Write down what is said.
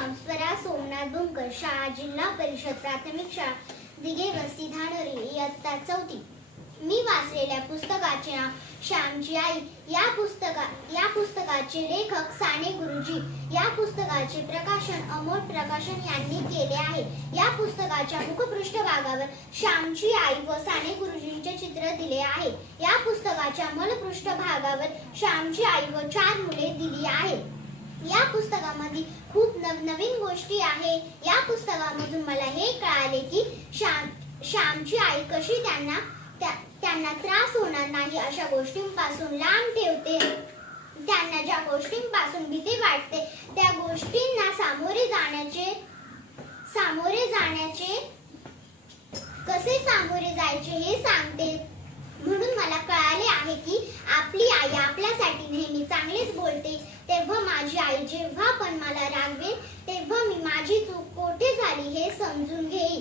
नाव स्वरा सोमनाथ बुंकर शाळा जिल्हा परिषद प्राथमिक शाळा दिघे वस्ती धानोरी इयत्ता चौथी. मी वाचलेल्या पुस्तकाचे नाव श्यामची आई या पुस्तका या पुस्तकाचे लेखक साने गुरुजी या पुस्तकाचे प्रकाशन अमोल प्रकाशन यांनी केले आहे. या पुस्तकाच्या मुखपृष्ठभागावर श्यामची आई व साने गुरुजींचे चित्र दिले आहे. या पुस्तकाच्या मलपृष्ठ भागावर श्यामची आई व चार मुले दिली आहे. या पुस्तकामध्ये खूप नवनवीन गोष्टी आहे. या पुस्तकामधून मला हे कळाले की श्याम श्यामची आई कशी त्यांना त्यांना त्रास होणार नाही अशा गोष्टींपासून लांब ठेवते. त्यांना ज्या गोष्टींपासून भीती वाटते त्या गोष्टींना सामोरे जाण्याचे सामोरे जाण्याचे कसे सामोरे जायचे हे सांगते. म्हणून मला कळाले आहे की आपली आई आपल्यासाठी नेहमी चांगलेच बोलते. तेव्हा माझी आई जेव्हा पण मला रागवेल तेव्हा मी माझी चूक कोठे झाली हे समजून घेईल.